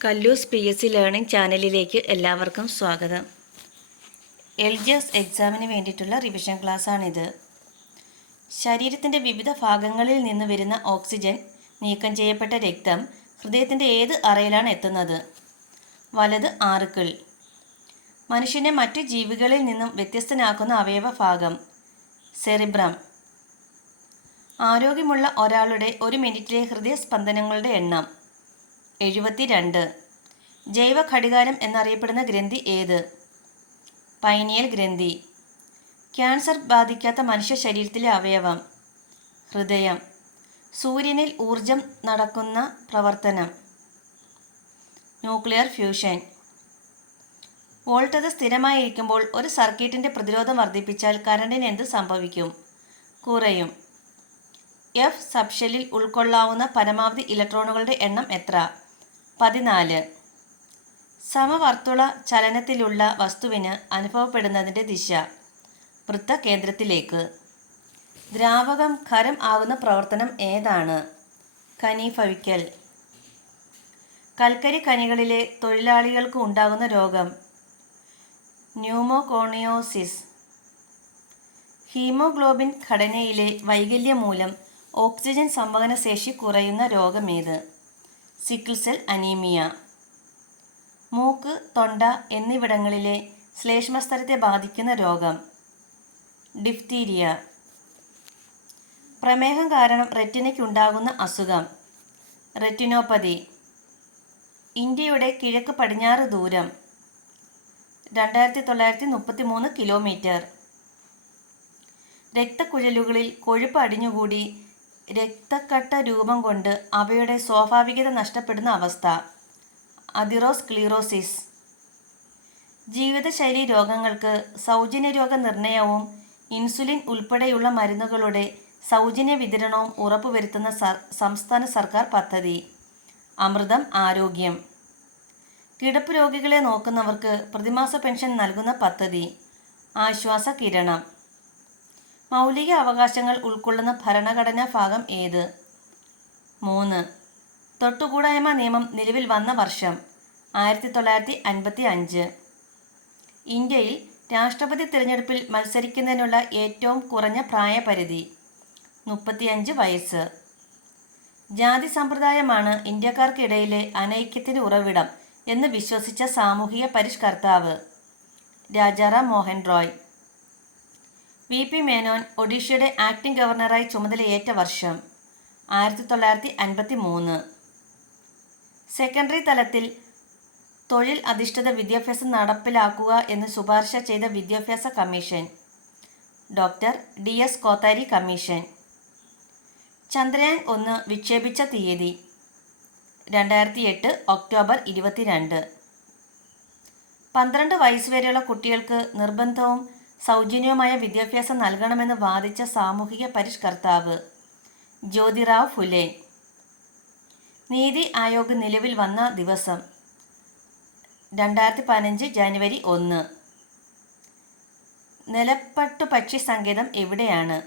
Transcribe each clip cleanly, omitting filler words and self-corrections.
കല്ലൂസ് PSC learning ചാനലിലേക്ക് എല്ലാവർക്കും സ്വാഗതം. LGS എക്സാമിന് വേണ്ടിയിട്ടുള്ള റിവിഷൻ ക്ലാസ്സാണിത്. ശരീരത്തിൻ്റെ വിവിധ ഭാഗങ്ങളിൽ നിന്ന് വരുന്ന ഓക്സിജൻ നീക്കം ചെയ്യപ്പെട്ട രക്തം ഹൃദയത്തിൻ്റെ ഏത് അറയിലാണ് എത്തുന്നത്? വലത് ആർക്കിൾ. മനുഷ്യനെ മറ്റു ജീവികളിൽ നിന്നും വ്യത്യസ്തനാക്കുന്ന അവയവ ഭാഗം സെറിബ്രം. ആരോഗ്യമുള്ള ഒരാളുടെ ഒരു മിനിറ്റിലെ ഹൃദയസ്പന്ദനങ്ങളുടെ എണ്ണം 72. ജൈവ ഘടികാരം എന്നറിയപ്പെടുന്ന ഗ്രന്ഥി ഏത്? പൈനിയൽ ഗ്രന്ഥി. ക്യാൻസർ ബാധിക്കാത്ത മനുഷ്യ ശരീരത്തിലെ അവയവം ഹൃദയം. സൂര്യനിൽ ഊർജം നടക്കുന്ന പ്രവർത്തനം ന്യൂക്ലിയർ ഫ്യൂഷൻ. വോൾട്ടേജ് സ്ഥിരമായിരിക്കുമ്പോൾ ഒരു സർക്യൂട്ടിൻ്റെ പ്രതിരോധം വർദ്ധിപ്പിച്ചാൽ കറണ്ടിന് എന്ത് സംഭവിക്കും? കുറയും. F സബ്ഷെല്ലിൽ ഉൾക്കൊള്ളാവുന്ന പരമാവധി ഇലക്ട്രോണുകളുടെ എണ്ണം എത്ര? 14. സമവർത്തുള ചലനത്തിലുള്ള വസ്തുവിന് അനുഭവപ്പെടുന്നതിൻ്റെ ദിശ വൃത്തകേന്ദ്രത്തിലേക്ക്. ദ്രാവകം ഖരം ആകുന്ന പ്രവർത്തനം ഏതാണ്? ഘനീഭവിക്കൽ. കൽക്കരി ഖനികളിലെ തൊഴിലാളികൾക്ക് ഉണ്ടാകുന്ന രോഗം ന്യൂമോകോണിയോസിസ്. ഹീമോഗ്ലോബിൻ ഘടനയിലെ വൈകല്യം മൂലം ഓക്സിജൻ സംവഹന ശേഷി കുറയുന്ന രോഗമേത്? Sickle cell anaemia. മൂക്ക്, തൊണ്ട എന്നിവിടങ്ങളിലെ ശ്ലേഷ്മസ്തരത്തെ ബാധിക്കുന്ന രോഗം ഡിഫ്തീരിയ. പ്രമേഹം കാരണം റെറ്റിനയ്ക്കുണ്ടാകുന്ന അസുഖം റെറ്റിനോപ്പതി. ഇന്ത്യയുടെ കിഴക്ക് പടിഞ്ഞാറ് ദൂരം 2933 കിലോമീറ്റർ. രക്തക്കുഴലുകളിൽ കൊഴുപ്പ് അടിഞ്ഞുകൂടി രക്തക്കട്ട രൂപം കൊണ്ട് അവയുടെ സ്വാഭാവികത നഷ്ടപ്പെടുന്ന അവസ്ഥ അതിറോസ്ക്ലീറോസിസ്. ജീവിതശൈലി രോഗങ്ങൾക്ക് സൗജന്യ രോഗനിർണയവും ഇൻസുലിൻ ഉൾപ്പെടെയുള്ള മരുന്നുകളുടെ സൗജന്യ വിതരണവും ഉറപ്പുവരുത്തുന്ന സംസ്ഥാന സർക്കാർ പദ്ധതി അമൃതം ആരോഗ്യം. കിടപ്പ് രോഗികളെ നോക്കുന്നവർക്ക് പ്രതിമാസ പെൻഷൻ നൽകുന്ന പദ്ധതി ആശ്വാസ കിരണം. മൗലിക അവകാശങ്ങൾ ഉൾക്കൊള്ളുന്ന ഭരണഘടനാ ഭാഗം ഏത്? 3. തൊട്ടുകൂടായ്മ നിയമം നിലവിൽ വന്ന വർഷം 1955. ഇന്ത്യയിൽ രാഷ്ട്രപതി തിരഞ്ഞെടുപ്പിൽ മത്സരിക്കുന്നതിനുള്ള ഏറ്റവും കുറഞ്ഞ പ്രായപരിധി 35 വയസ്സ്. ജാതി സമ്പ്രദായമാണ് ഇന്ത്യക്കാർക്കിടയിലെ അനൈക്യത്തിന് ഉറവിടം എന്ന് വിശ്വസിച്ച സാമൂഹിക പരിഷ്കർത്താവ് രാജാറാം മോഹൻ റോയ്. VP മേനോൻ ഒഡീഷയുടെ ആക്ടിംഗ് ഗവർണറായി ചുമതലയേറ്റ വർഷം 1953. സെക്കൻഡറി തലത്തിൽ തൊഴിൽ അധിഷ്ഠിത വിദ്യാഭ്യാസം നടപ്പിലാക്കുക എന്ന് ശുപാർശ ചെയ്ത വിദ്യാഭ്യാസ commission doctor DS Kothari commission. Chandrayaan 1 വിക്ഷേപിച്ച തീയതി 2008 ഒക്ടോബർ 22. 12 വയസ്സുവരെയുള്ള കുട്ടികൾക്ക് നിർബന്ധവും സൗജന്യവുമായ വിദ്യാഭ്യാസം നൽകണമെന്ന് വാദിച്ച സാമൂഹിക പരിഷ്കർത്താവ് ജ്യോതിറാവ് ഫുലെ. നീതി ആയോഗ് നിലവിൽ വന്ന ദിവസം 2015 ജനുവരി 1. നിലപ്പട്ടു പക്ഷി സങ്കേതം എവിടെയാണ്?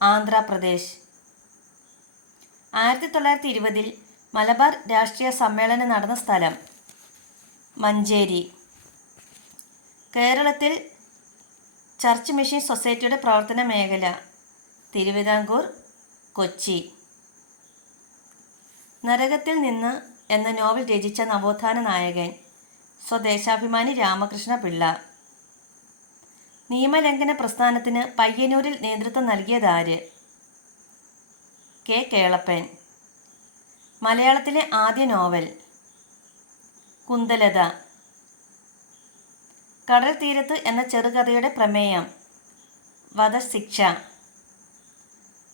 ആന്ധ്രാപ്രദേശ്. 1920 മലബാർ രാഷ്ട്രീയ സമ്മേളനം നടന്ന സ്ഥലം മഞ്ചേരി. കേരളത്തിൽ ചർച്ച് മിഷൻ സൊസൈറ്റിയുടെ പ്രവർത്തന മേഖല തിരുവിതാംകൂർ, കൊച്ചി. നരകത്തിൽ നിന്ന് എന്ന നോവൽ രചിച്ച നവോത്ഥാന നായകൻ സ്വദേശാഭിമാനി രാമകൃഷ്ണ പിള്ള. നിയമലംഘന പ്രസ്ഥാനത്തിന് പയ്യന്നൂരിൽ നേതൃത്വം നൽകിയതാര്? K. കേളപ്പൻ. മലയാളത്തിലെ ആദ്യ നോവൽ കുന്തലത. കടൽ തീരത്ത് എന്ന ചെറുകഥയുടെ പ്രമേയം വധശിക്ഷ.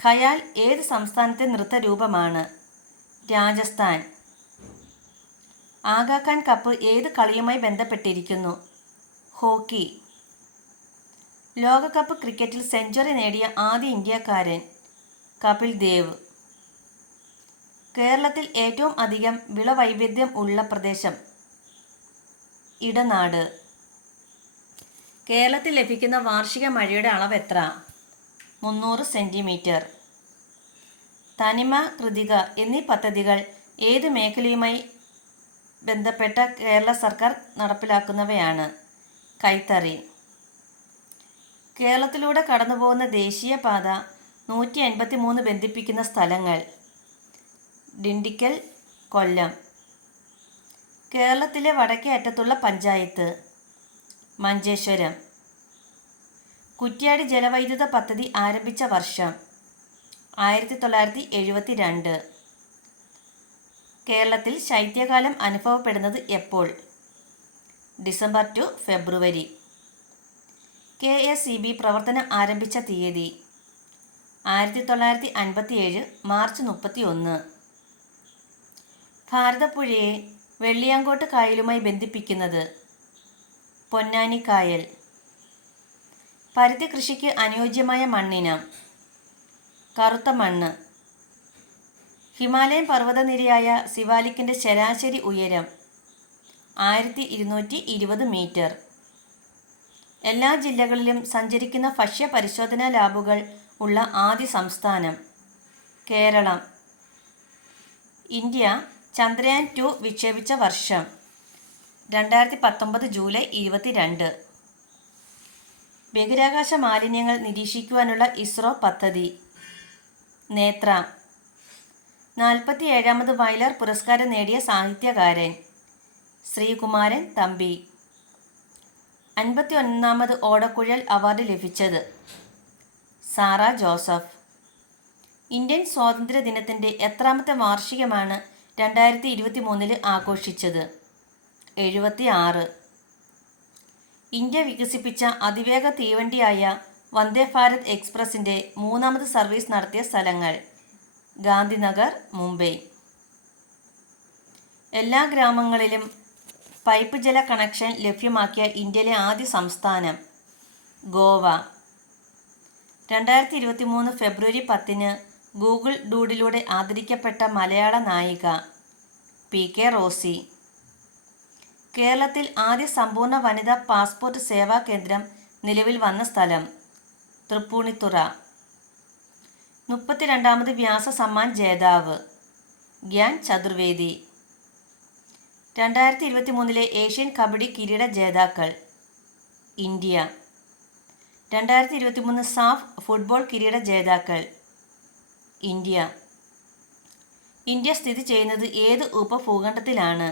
ഖയാൽ ഏത് സംസ്ഥാനത്തെ നൃത്തരൂപമാണ്? രാജസ്ഥാൻ. ആഗാഖാൻ കപ്പ് ഏത് കളിയുമായി ബന്ധപ്പെട്ടിരിക്കുന്നു? ഹോക്കി. ലോകകപ്പ് ക്രിക്കറ്റിൽ സെഞ്ചുറി നേടിയ ആദ്യ ഇന്ത്യക്കാരൻ കപിൽ ദേവ്. കേരളത്തിൽ ഏറ്റവും അധികം വിളവൈവിധ്യം ഉള്ള പ്രദേശം ഇടനാട്. കേരളത്തിൽ ലഭിക്കുന്ന വാർഷിക മഴയുടെ അളവ് എത്ര? 300 സെൻറ്റിമീറ്റർ. തനിമ, കൃതിക എന്നീ പദ്ധതികൾ ഏത് മേഖലയുമായി ബന്ധപ്പെട്ട കേരള സർക്കാർ നടപ്പിലാക്കുന്നവയാണ്. കൈത്തറി. കേരളത്തിലൂടെ കടന്നുപോകുന്ന ദേശീയപാത 153 ബന്ധിപ്പിക്കുന്ന സ്ഥലങ്ങൾ: ഡിണ്ടിക്കൽ, കൊല്ലം. കേരളത്തിലെ വടക്കേ അറ്റത്തുള്ള പഞ്ചായത്ത്: മഞ്ചേശ്വരം. കുറ്റ്യാടി ജലവൈദ്യുത പദ്ധതി ആരംഭിച്ച വർഷം: 1972. കേരളത്തിൽ ശൈത്യകാലം അനുഭവപ്പെടുന്നത് എപ്പോൾ? ഡിസംബർ ടു ഫെബ്രുവരി. KSEB പ്രവർത്തനം ആരംഭിച്ച തീയതി: 1957 മാർച്ച് 31. ഭാരതപ്പുഴയെ വെള്ളിയാങ്കോട്ട് കായലുമായി ബന്ധിപ്പിക്കുന്നത്: പൊന്നാനി കായൽ. പരുത്തി കൃഷിക്ക് അനുയോജ്യമായ മണ്ണിനം: കറുത്ത മണ്ണ്. ഹിമാലയൻ പർവ്വതനിരയായ സിവാലിക്കിൻ്റെ ശരാശരി ഉയരം 1220 മീറ്റർ. എല്ലാ ജില്ലകളിലും സഞ്ചരിക്കുന്ന ഭക്ഷ്യ പരിശോധനാ ലാബുകൾ ഉള്ള ആദ്യ സംസ്ഥാനം: കേരളം. ഇന്ത്യ ചന്ദ്രയാൻ 2 വിക്ഷേപിച്ച വർഷം: 2019 ജൂലൈ 22. ബഹിരാകാശ മാലിന്യങ്ങൾ നിരീക്ഷിക്കുവാനുള്ള ഇസ്രോ പദ്ധതി: നേത്ര. 47ാമത് വയലാർ പുരസ്കാരം നേടിയ സാഹിത്യകാരൻ: ശ്രീകുമാരൻ തമ്പി. 51ാമത് ഓടക്കുഴൽ അവാർഡ് ലഭിച്ചത്: സാറ ജോസഫ്. ഇന്ത്യൻ സ്വാതന്ത്ര്യ ദിനത്തിൻ്റെ എത്രാമത്തെ വാർഷികമാണ് 2023 ആഘോഷിച്ചത്? 76. ഇന്ത്യ വികസിപ്പിച്ച അതിവേഗ തീവണ്ടിയായ വന്ദേ ഭാരത് എക്സ്പ്രസിൻ്റെ 3ാമത് സർവീസ് നടത്തിയ സ്ഥലങ്ങൾ: ഗാന്ധിനഗർ, മുംബൈ. എല്ലാ ഗ്രാമങ്ങളിലും പൈപ്പ് ജല കണക്ഷൻ ലഭ്യമാക്കിയ ഇന്ത്യയിലെ ആദ്യ സംസ്ഥാനം: ഗോവ. 2023 ഫെബ്രുവരി 10 ഗൂഗിൾ ഡൂഡിലൂടെ ആദരിക്കപ്പെട്ട മലയാള നായിക: PK റോസി. കേരളത്തിൽ ആദ്യ സമ്പൂർണ്ണ വനിതാ പാസ്പോർട്ട് സേവാ കേന്ദ്രം നിലവിൽ വന്ന സ്ഥലം: തൃപ്പൂണിത്തുറ. 32ാമത് വ്യാസ സമ്മാൻ ജേതാവ്: ഗ്യാൻ ചതുർവേദി. 2023 ഏഷ്യൻ കബഡി കിരീട ജേതാക്കൾ: ഇന്ത്യ. 2023 സാഫ് ഫുട്ബോൾ കിരീട ജേതാക്കൾ: ഇന്ത്യ. ഇന്ത്യ സ്ഥിതി ചെയ്യുന്നത് ഏത് ഉപഭൂഖണ്ഡത്തിലാണ്?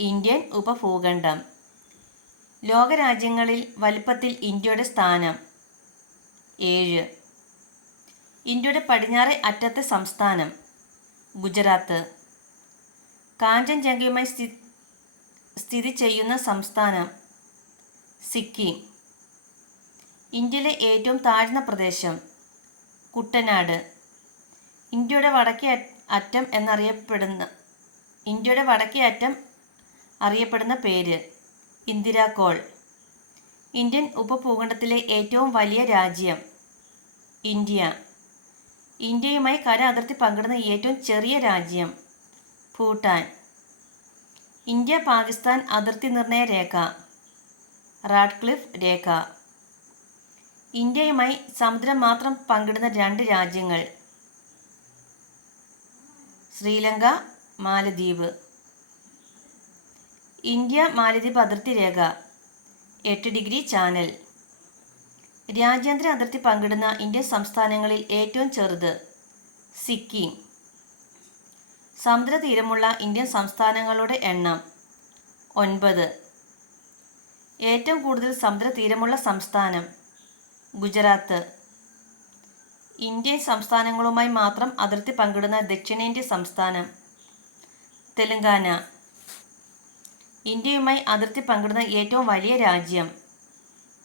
ഇന്ത്യൻ ഉപഭൂഖണ്ഡം. ലോകരാജ്യങ്ങളിൽ വലിപ്പത്തിൽ ഇന്ത്യയുടെ സ്ഥാനം: 7. ഇന്ത്യയുടെ പടിഞ്ഞാറേ അറ്റത്തെ സംസ്ഥാനം: ഗുജറാത്ത്. കാഞ്ചൻജംഗയുമായി സ്ഥിതി ചെയ്യുന്ന സംസ്ഥാനം: സിക്കിം. ഇന്ത്യയിലെ ഏറ്റവും താഴ്ന്ന പ്രദേശം: കുട്ടനാട്. ഇന്ത്യയുടെ വടക്കേ അറ്റം അറിയപ്പെടുന്ന പേര്: ഇന്ദിരാകോൾ. ഇന്ത്യൻ ഉപഭൂഖണ്ഡത്തിലെ ഏറ്റവും വലിയ രാജ്യം: ഇന്ത്യ. ഇന്ത്യയുമായി കര അതിർത്തി പങ്കിടുന്ന ഏറ്റവും ചെറിയ രാജ്യം: ഭൂട്ടാൻ. ഇന്ത്യ പാകിസ്ഥാൻ അതിർത്തി നിർണയ രേഖ: റാഡ്ക്ലിഫ് രേഖ. ഇന്ത്യയുമായി സമുദ്രം മാത്രം പങ്കിടുന്ന 2 രാജ്യങ്ങൾ: ശ്രീലങ്ക, മാലദ്വീപ്. ഇന്ത്യ മാലദ്വീപ് അതിർത്തി രേഖ: 8 ഡിഗ്രി ചാനൽ. രാജ്യാന്തര അതിർത്തി പങ്കിടുന്ന ഇന്ത്യൻ സംസ്ഥാനങ്ങളിൽ ഏറ്റവും ചെറുത്: സിക്കിം. സമുദ്രതീരമുള്ള ഇന്ത്യൻ സംസ്ഥാനങ്ങളുടെ എണ്ണം: 9. ഏറ്റവും കൂടുതൽ സമുദ്രതീരമുള്ള സംസ്ഥാനം: ഗുജറാത്ത്. ഇന്ത്യൻ സംസ്ഥാനങ്ങളുമായി മാത്രം അതിർത്തി പങ്കിടുന്ന ദക്ഷിണേന്ത്യൻ സംസ്ഥാനം: തെലങ്കാന. ഇന്ത്യയുമായി അതിർത്തി പങ്കിടുന്ന ഏറ്റവും വലിയ രാജ്യം: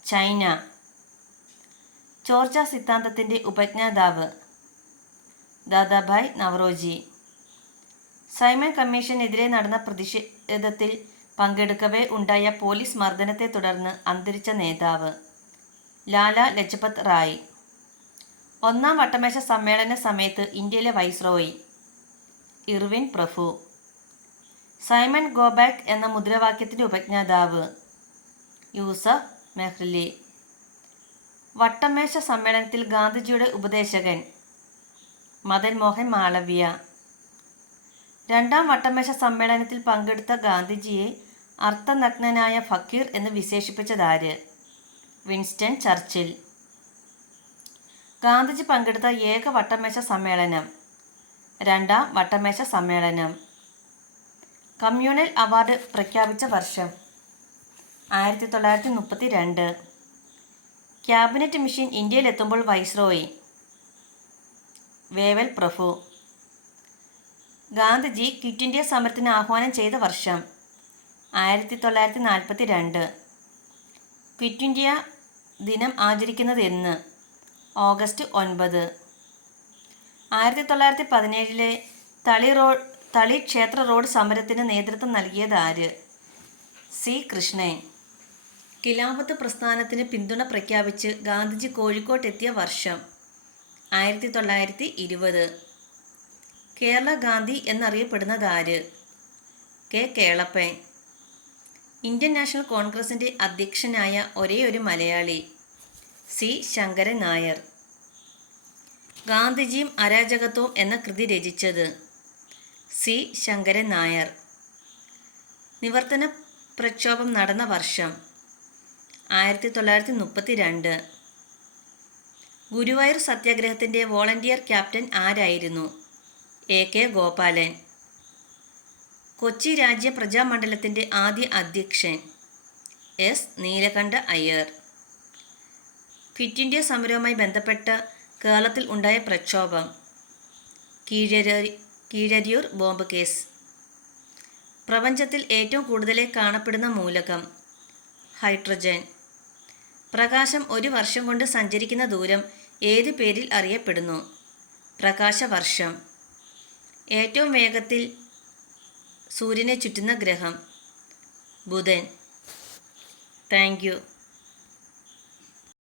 ചൈന. ചോർച്ച സിദ്ധാന്തത്തിൻ്റെ ഉപജ്ഞാതാവ്: ദാദാഭായ് നവറോജി. സൈമൺ കമ്മീഷനെതിരെ നടന്ന പ്രതിഷേധത്തിൽ പങ്കെടുക്കവേ ഉണ്ടായ പോലീസ് മർദ്ദനത്തെ തുടർന്ന് അന്തരിച്ച നേതാവ്: ലാലാ ലജ്പത് റായ്. 1ാം വട്ടമേശ സമ്മേളന സമയത്ത് ഇന്ത്യയിലെ വൈസ്രോയി: ഇർവിൻ പ്രഭു. സൈമൺ ഗോ ബാക്ക് എന്ന മുദ്രാവാക്യത്തിൻ്റെ ഉപജ്ഞാതാവ്: യൂസഫ് മെഹ്ർലി. വട്ടമേശ സമ്മേളനത്തിൽ ഗാന്ധിജിയുടെ ഉപദേശകൻ: മദൻ മോഹൻ മാളവ്യ. രണ്ടാം വട്ടമേശ സമ്മേളനത്തിൽ പങ്കെടുത്ത ഗാന്ധിജിയെ അർത്ഥനഗ്നനായ ഫക്കീർ എന്ന് വിശേഷിപ്പിച്ചതാര്? Winston Churchill. ഗാന്ധിജി പങ്കെടുത്ത ഏക വട്ടമേശ സമ്മേളനം? രണ്ടാം വട്ടമേശ സമ്മേളനം. കമ്മ്യൂണൽ അവാർഡ് പ്രഖ്യാപിച്ച വർഷം? 1932. ക്യാബിനറ്റ് മിഷൻ ഇന്ത്യയിലെത്തുമ്പോൾ വൈസ്രോയി? വേവൽ പ്രഭു. ഗാന്ധിജി ക്വിറ്റ് ഇന്ത്യ സമരത്തിന് ആഹ്വാനം ചെയ്ത വർഷം? 1942. ക്വിറ്റ് ഇന്ത്യ ദിനം ആചരിക്കുന്നത് എന്ന്? ഓഗസ്റ്റ് 9. 1917 തളി ക്ഷേത്ര റോഡ് സമരത്തിന് നേതൃത്വം നൽകിയത് ആര്? സി കൃഷ്ണൻ. ഖിലാഫത്ത് പ്രസ്ഥാനത്തിന് പിന്തുണ പ്രഖ്യാപിച്ച് ഗാന്ധിജി കോഴിക്കോട്ടെത്തിയ വർഷം? 1920. കേരള ഗാന്ധി എന്നറിയപ്പെടുന്നത് ആര്? കെ കേളപ്പൻ. ഇന്ത്യൻ നാഷണൽ കോൺഗ്രസിൻ്റെ അധ്യക്ഷനായ ഒരേയൊരു മലയാളി? സി ശങ്കരൻ നായർ. ഗാന്ധിജിയും അരാജകത്വവും എന്ന കൃതി രചിച്ചത്? സി ശങ്കരൻ നായർ. നിവർത്തന പ്രക്ഷോഭം നടന്ന വർഷം? 1932. ഗുരുവായൂർ സത്യാഗ്രഹത്തിൻ്റെ വോളണ്ടിയർ ക്യാപ്റ്റൻ ആരായിരുന്നു? A K Gopalan. കൊച്ചി രാജ്യ പ്രജാമണ്ഡലത്തിൻ്റെ ആദ്യ അധ്യക്ഷൻ? S Neelakanta Iyer. Quit India സമരവുമായി ബന്ധപ്പെട്ട കേരളത്തിൽ ഉണ്ടായ പ്രക്ഷോഭം? Keezhariyur bomb case. പ്രപഞ്ചത്തിൽ ഏറ്റവും കൂടുതലായി കാണപ്പെടുന്ന മൂലകം? ഹൈഡ്രജൻ. പ്രകാശം ഒരു വർഷം കൊണ്ട് സഞ്ചരിക്കുന്ന ദൂരം ഏത് പേരിൽ അറിയപ്പെടുന്നു? പ്രകാശവർഷം. ഏറ്റവും വേഗത്തിൽ സൂര്യനെ ചുറ്റുന്ന ഗ്രഹം? ബുധൻ. Thank you.